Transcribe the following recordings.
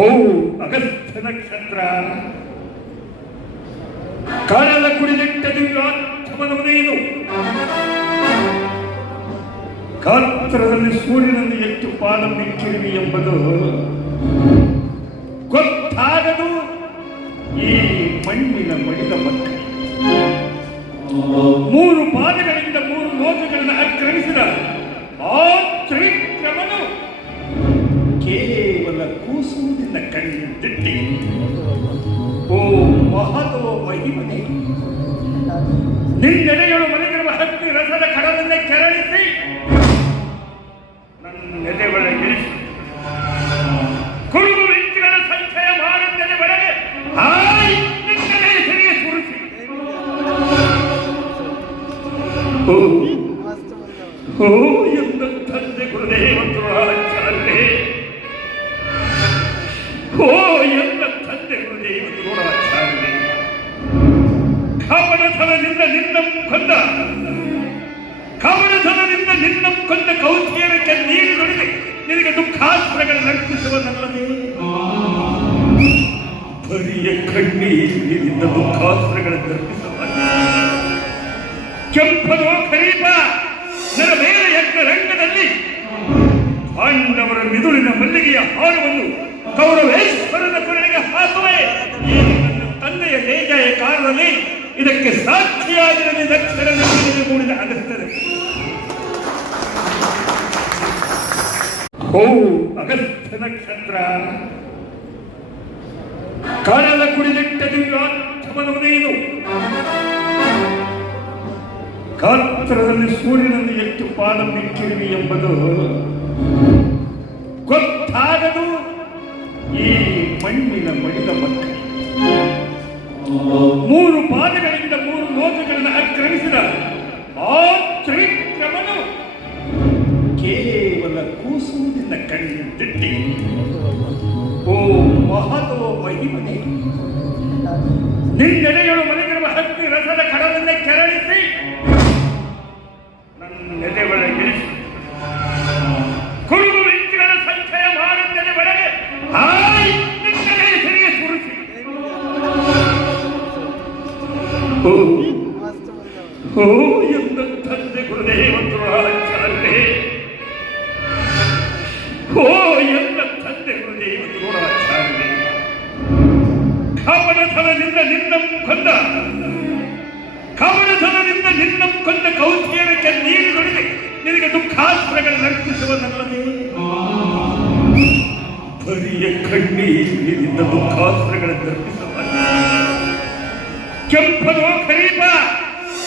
ಹೋ ಅಗಸ್ತ್ಯ ನಕ್ಷತ್ರ ಕಾಲದ ಕುಡಿದಿಟ್ಟ ದಿವ್ಯಾತ್ಮನವನೇನು ಸೂರ್ಯನಲ್ಲಿ ಸೂರ್ಯನನ್ನು ಎಷ್ಟು ಪಾದ ಮಿಕ್ಕಿರುವಿ ಎಂಬುದು ಗೊತ್ತಾಗದು. ಈ ಮಣ್ಣಿನ ಮಡಿದ ಮಕ್ಕಳು. ಮೂರು ಪಾದಗಳಿಂದ ಮೂರು ಲೋಕಗಳನ್ನು ಆಕ್ರಮಿಸಿದ. ನಿನ್ನೆಡೆಗಳು ಮಲಗಿರುವ ಹತ್ತಿ ರಸದ ಕಡಲನ್ನೇ ಕೆರಳಿಸಿ ನನ್ನ ಎದೆ ಒಳಗಿಳಿಸಿ ಕುರುಡು ಇಂಚಿಗಳ ಸಂಚಯ ಮಾಡುತ್ತದೆ ಒಳಗೆ ಹಾಯ್ ನಿನ್ನದೇ ಸರಿಯ ಸುರಿಸಿ ಓ ಓ ಎಂದ ತಂದೆ ಗುರುದೇವ ದ್ರೋಣಾಚಾರ್ಯರೇ ಓ ಕವನಥನದಿಂದ ನಿನ್ನ ಕೊಂದ ಕವನಥನದಿಂದ ನಿನ್ನ ಕೊಂದ ಕೌಶೇರಕ್ಕೆ ನೀರು ನುಡಿದೆ ನಿನಗೆ ದುಃಖಾಸ್ತ್ರಗಳನ್ನು ಅರ್ಪಿಸುವನಲ್ಲದೆ ಬರಿಯ ಕಣ್ಣೀರಿನಿಂದ ದುಃಖಾಸ್ತ್ರಗಳನ್ನು ಅರ್ಪಿಸುವ. ಕೆಂಪನೋ ಖರೀಪ ನರ ಮೇಲೆ ಯಜ್ಞ ರಂಗದಲ್ಲಿ ಪಾಂಡವರ ಮಿದುಳಿನ ಮಲ್ಲಿಗೆಯ ಹಾರವನ್ನು ಕೌರವೇಶ್ವರನ ಕೊನೆಗೆ ಹಾಕುವೆ. ನನ್ನ ತಂದೆಯ ನೇಜಾಯ ಕಾರಣದಲ್ಲಿ ಇದಕ್ಕೆ ಸಾಕ್ಷಿಯಾಗಿರಲಿ ದಕ್ಷಿಣ ಮೂಡಿದ ಅಗತ್ಯದ ಓ ಅಗಸ್ತ್ಯ ನಕ್ಷತ್ರ ಕಾಲದ ಕುಡಿದಿಟ್ಟ ದಿವ್ಯಾತ್ಮನು ನೀನು ಸೂರ್ಯನಲ್ಲಿ ಎಷ್ಟು ಪಾದ ಮಿಕ್ಕಿರುವಿ ಎಂಬುದು ಗೊತ್ತಾಗದು. ಈ ಮಣ್ಣಿನ ಮಡಿದ ಮಕ್ಕಳು. ಮೂರು ಪಾದಗಳಿಂದ ಮೂರು ಲೋಕಗಳನ್ನು ಆಕ್ರಮಿಸಿದ ಆ ಕೇವಲ ಕೇವಲ ಕೂಸುವುದಿಲ್ಲ ಕಣ್ಣಿಟ್ಟಿ ಓ ಮಹದೋ ಮಹಿಮನೆ ನಿನ್ನೆಡೆಗಳು ಮನೆಗಿರುವ ಹತ್ತಿ ರಸದ ಕಡಲನ್ನೇ ಓ ಓ ಎಂದ ತಂದೆ ಗುರುದೇವ ದ್ರೋಣಾಚಾರ್ಯರೇ ಓ ಎಂದ ತಂದೆ ಗುರುದೇವ ದ್ರೋಣಾಚಾರ್ಯರೇ ಕವನಥನದಿಂದ ನಿನ್ನ ಕೊಂದ ಕವನಥನದಿಂದ ನಿನ್ನ ಕೊಂದ ಕೌಶೇರಕ್ಕೆ ನೀರು ನುಡಿದೆ ನಿನಗೆ ದುಃಖಾಸ್ತ್ರಗಳನ್ನು ಅರ್ಪಿಸುವನಲ್ಲದೆ ಬರಿಯ ಕಣ್ಣೀರಿನಿಂದ ದುಃಖಾಸ್ತ್ರಗಳನ್ನು ಅರ್ಪಿಸುವ ಕೆಂಪನೋ ಖರೀಪ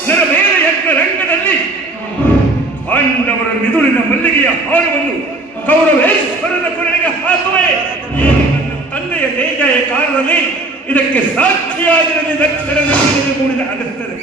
ನರ ಮೇಲೆ ರಂಗದಲ್ಲಿ ಪಾಂಡವರ ಮಿದುಳಿನ ಮಲ್ಲಿಗೆಯ ಹಾರವನ್ನು ಕೌರವೇಶ್ವರನ ಕೊನೆಗೆ ಹಾಕುವೆ. ನನ್ನ ತಂದೆಯ ತೇಜಾಯ ಕಾಲದಲ್ಲಿ ಇದಕ್ಕೆ ಸಾಕ್ಷಿಯಾಗಿರಲಿ ದಕ್ಷಿಣ ಮೂಡಿದ ಅಗತ್ಯದ